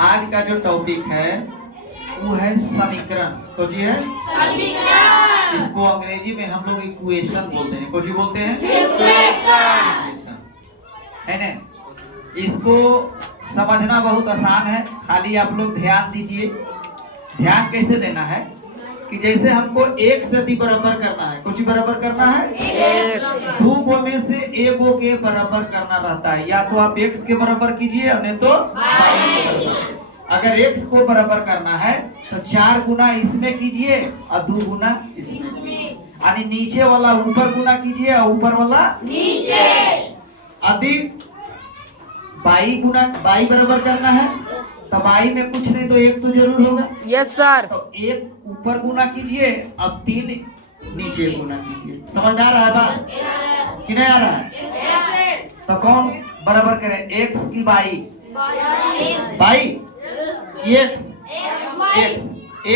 आज का जो टॉपिक है वो है समीकरण। तो जी है समीकरण। इसको अंग्रेजी में हम लोग इक्वेशन बोलते हैं। कुछ बोलते हैं इक्वेशन, है ना। इसको समझना बहुत आसान है, खाली आप लोग ध्यान दीजिए। ध्यान कैसे देना है कि जैसे हमको एक से दी बराबर करना है, कुछ बराबर करना है, दो गो में से एक गो के बराबर करना रहता है। या तो आप x के बराबर कीजिए और नहीं तो y के बराबर। अगर x को बराबर करना है तो 4 गुना इसमें कीजिए और 2 गुना इसमें, यानी नीचे वाला ऊपर गुना कीजिए और ऊपर वाला नीचे। अधिक y गुना y बराबर करना है तो y में कुछ नहीं तो 1 तो जरूर होगा। Yes sir. तो 1 ऊपर गुना कीजिए, अब 3 नीचे गुना कीजिए। समझ में आ रहा है बात कि नहीं आ रहा है? तो कौन बराबर करे, x की y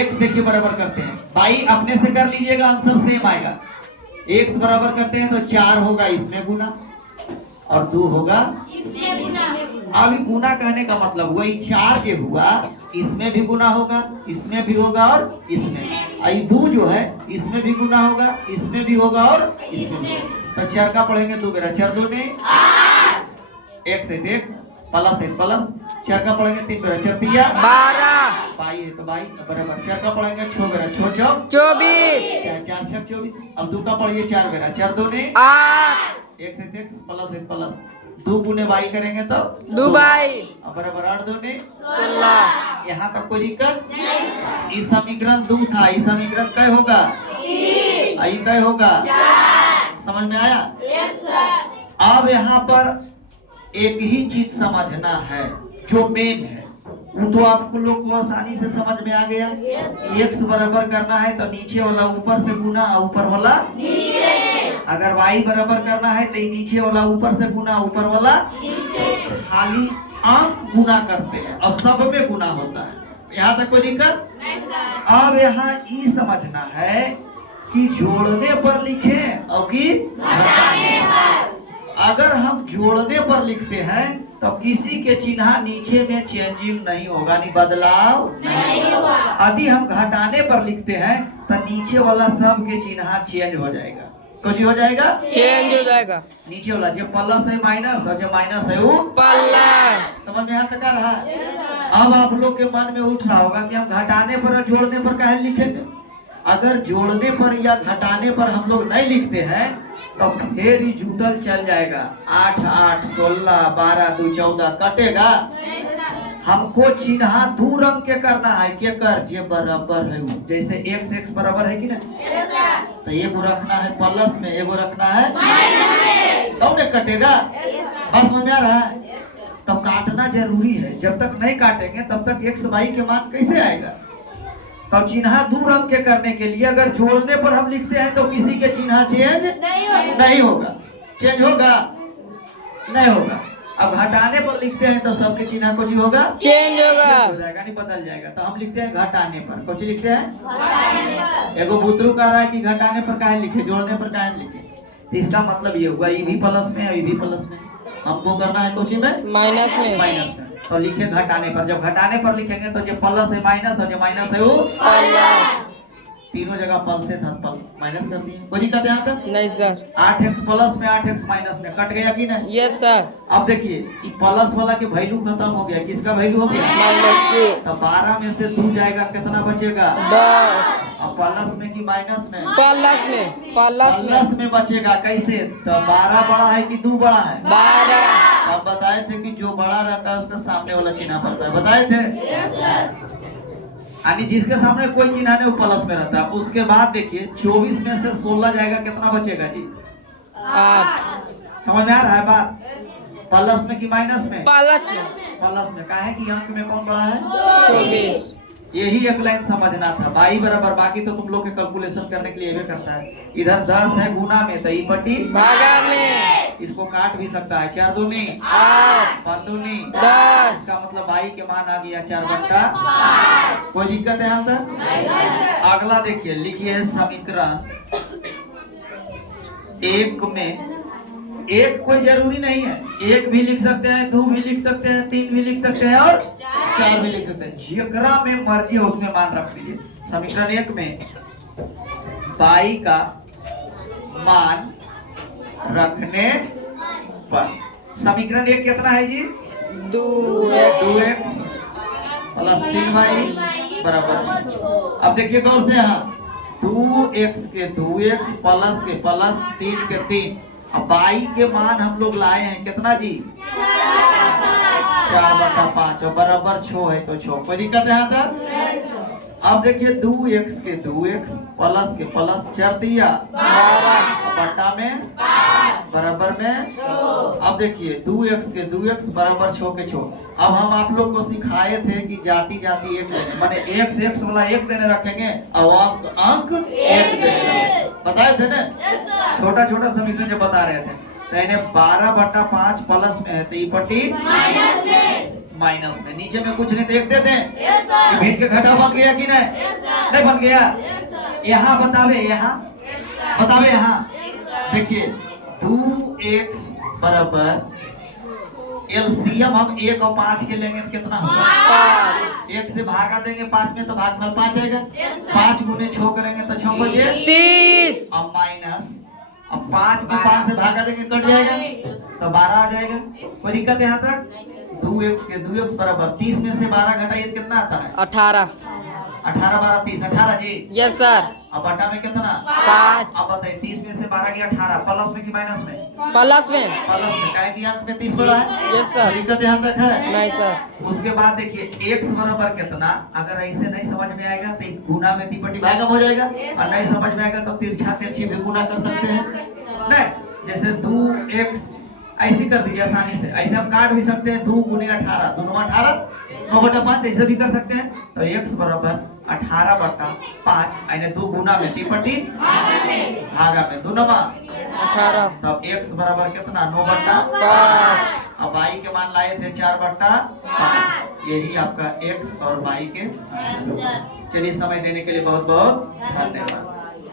x देखिए बराबर करते हैं। y अपने से कर लीजिएगा, आंसर सेम आएगा। x बराबर करते हैं तो 4 होगा इसमें गुना और 2 होगा इसमें गुना। अब गुना कहने का मतलब वही 4 जो हुआ इसमें भी गुना होगा, इसमें भी होगा और इसमें। आई 2 जो है इसमें भी गुना होगा, इसमें भी होगा और इसमें भी। तो 4 का पढ़ेंगे तो मेरा 4 2 ने 1 से x प्लस है प्लस। 4 का पढ़ेंगे 3 मेरा 4 3 12 बाई है तो बाई बराबर। 4 का पढ़ेंगे 6 मेरा 6 चौक 24 4 6 24। अब 2 का पढ़िए 4 मेरा 4 2 ने 8 1 से x प्लस है प्लस। 2 गुने बाई करेंगे तो दुबई बराबर 8 2 ने 16। यहाँ तक कोई दिक्कत नहीं। इस समीकरण 2 था, इस समीकरण क्या होगा 3, क्या होगा 4। समझ में आया? Yes sir. अब यहाँ पर एक ही चीज समझना है जो मेन है, वो तो आपको लोग को आसानी से समझ में आ गया। x बराबर करना है तो नीचे वाला ऊपर से गुना, ऊपर वाला नीचे। अगर y बराबर करना है तो नीचे वाला ऊपर से गुना, ऊपर वाला नीचे। खाली अंक गुना करते हैं और सब में गुना होता है। यहाँ तक कोई दिक्कत नहीं सर। अब यहाँ ये समझना है कि जोड़ने पर लिखे और कि घटाने पर। अगर हम जोड़ने पर लिखते हैं तो किसी के चिन्ह नीचे में चेंजिंग नहीं होगा, नहीं बदलाव नहीं होगा। यदि हम घटाने पर लिखते हैं तो नीचे वाला सब के चिन्ह चेंज हो जाएगा। कुछ हो जाएगा, चेंज हो जाएगा। नीचे वाला जो प्लस है माइनस और जो माइनस है वो प्लस। समझ में यहाँ तक आ रहा है? अब आप लोग के मन में उठ रहा होगा कि हम घटाने पर और जोड़ने पर काहे लिखेंगे। अगर जोड़ने पर या घटाने पर हम लोग नहीं लिखते हैं तो फिर ही जुटल चल जाएगा। 8 8 16 12 2 14 कटेगा। हमको चिन्ह 2 रंग के करना है, के कर जे बराबर है वो। जैसे x बराबर है कि ना, तो एगो रखना है प्लस में, एगो रखना है माइनस में, तब नहीं कटेगा। बस समझ में आ रहा है? तो काटना जरूरी है। जब तक नहीं काटेंगे तब तक x y के मान कैसे आएगा। तो चिन्ह 2 रंग के करने के लिए अगर जोड़ने पर हम लिखते हैं तो किसी के चिन्ह चेंज नहीं होगा। चेंज होगा नहीं होगा। अब घटाने पर लिखते हैं तो सबके चिन्ह कुछ होगा, चेंज होगा, हो जाएगा, नहीं बदल जाएगा। तो हम लिखते हैं घटाने पर। कुछ लिखते हैं घटाने पर। एगो बुतरू कह रहा है कि घटाने पर काहे लिखे, जोड़ने पर काहे लिखे। तो इसका मतलब ये हुआ ये भी प्लस में है, ये भी प्लस में। हमको करना है कुछ में माइनस में, तो लिखे घटाने पर। जब घटाने पर लिखेंगे तो जो प्लस है माइनस और जो माइनस है वो प्लस। तीनों जगह प्लस से था, माइनस कर दिए। कोई दिक्कत यहाँ तक नहीं सर। 8x प्लस में 8x माइनस में कट गया कि नहीं? Yes sir. अब देखिए ये प्लस वाला की वैल्यू खत्म हो गया, किसका वैल्यू हो गया माइनस के। तो 12 में से 2 जाएगा, कितना बचेगा 10। अब प्लस में कि माइनस में? प्लस में बचेगा। कैसे? तो 12 बड़ा है कि 2 बड़ा है? 12। अब बताए थे कि जो बड़ा रहता है उसका सामने वाला चिन्ह पड़ता है, बताए थे। यानी जिसके सामने कोई चिन्ह नहीं वो प्लस में रहता है। उसके बाद देखिए 24 में से 16 जाएगा, कितना बचेगा जी 8। समझ में आ रहा है बात? प्लस में कि माइनस में? प्लस में। प्लस में। काहे कि अंक में कौन बड़ा है 24। यही एक लाइन समझना था। बाई बराबर, बाकी तो तुम लोग के कैलकुलेशन करने के लिए ये करता है। इधर 10 है गुना में तो ई पट्टी भागा में। इसको काट भी सकता है। 4 दूनी 8 5 दूनी 10। इसका मतलब बाई के मान आ गया 4/5। कोई दिक्कत है यहाँ तक? अगला देखिए, लिखिए समीकरण 1 में। एक कोई जरूरी नहीं है, 1 भी लिख सकते हैं, 2 भी लिख सकते हैं, 3 भी लिख सकते हैं और 4 भी लिख सकते हैं। जेकरा में मर्जी हो उसमें मान रख लीजिए। समीकरण 1 में बाई का मान रखने पर समीकरण 1 कितना है जी? 2x 2x प्लस 3y बराबर। अब देखिए गौर से, यहाँ 2x के 2x प्लस के प्लस 3 के 3। अब बाई के मान हम लोग लाए हैं कितना जी? 4/5 और बराबर 6 है तो 6। कोई दिक्कत है यहाँ तक? अब देखिए 2x के 2x प्लस के प्लस 4 दिया 12 बटा में बराबर में। अब देखिए 2x के 2x बराबर 6 के 6। अब हम आप लोग को सिखाए थे कि जाति जाति एक देने, माने x वाला एक देने रखेंगे और अंक 1 देने बताए थे ना। छोटा छोटा समीकरण जब बता रहे थे तो इन्हें 12/5 प्लस में है तो ये पट्टी माइनस में। नीचे में कुछ नहीं तो 1 दे दें। भिन्न के घटा बन गया कि नहीं? नहीं बन गया। यहाँ बतावे, यहाँ बतावे, यहाँ देखिए 2x बराबर एलसीएम हम 1 और 5 के लेंगे तो कितना होगा? 1 से भागा देंगे 5 में तो भागफल 5 आएगा। 5 गुने 6 करेंगे तो 6 बचे 30 अब माइनस। अब 5 भी 5 से भागा देंगे कट जाएगा तो 12 आ जाएगा। कोई दिक्कत है यहाँ तक? 2x के 2x बराबर 30 में से 12 घटाइए तो कितना आता है? 18 18 12 30 18 जी। Yes sir. अब बटा में कितना? 5 अब बताइए 30 में से 12 गया 18 प्लस में कि माइनस में? प्लस में। प्लस में। कह दिया अंक में 30 बड़ा है। Yes sir. दिक्कत यहाँ तक है? नहीं सर। उसके बाद देखिए x बराबर कितना, अगर ऐसे नहीं समझ में आएगा तो गुना में तिपटी भागम हो जाएगा और नहीं समझ में आएगा तो तिरछा तिरछी भी गुना कर सकते हैं नहीं। जैसे 2x ऐसे कर दीजिए आसानी से। ऐसे हम काट भी सकते हैं 2 गुने 18 2 18 9/5 ऐसे भी कर सकते हैं। तो x बराबर 18/5 यानी 2 गुना में तिपटी भागा में 2 नमा 18 तब x बराबर कितना? 9/5। 5 अब y के मान लाए थे 4/5। यही आपका x और y के। चलिए समय देने के लिए बहुत बहुत धन्यवाद।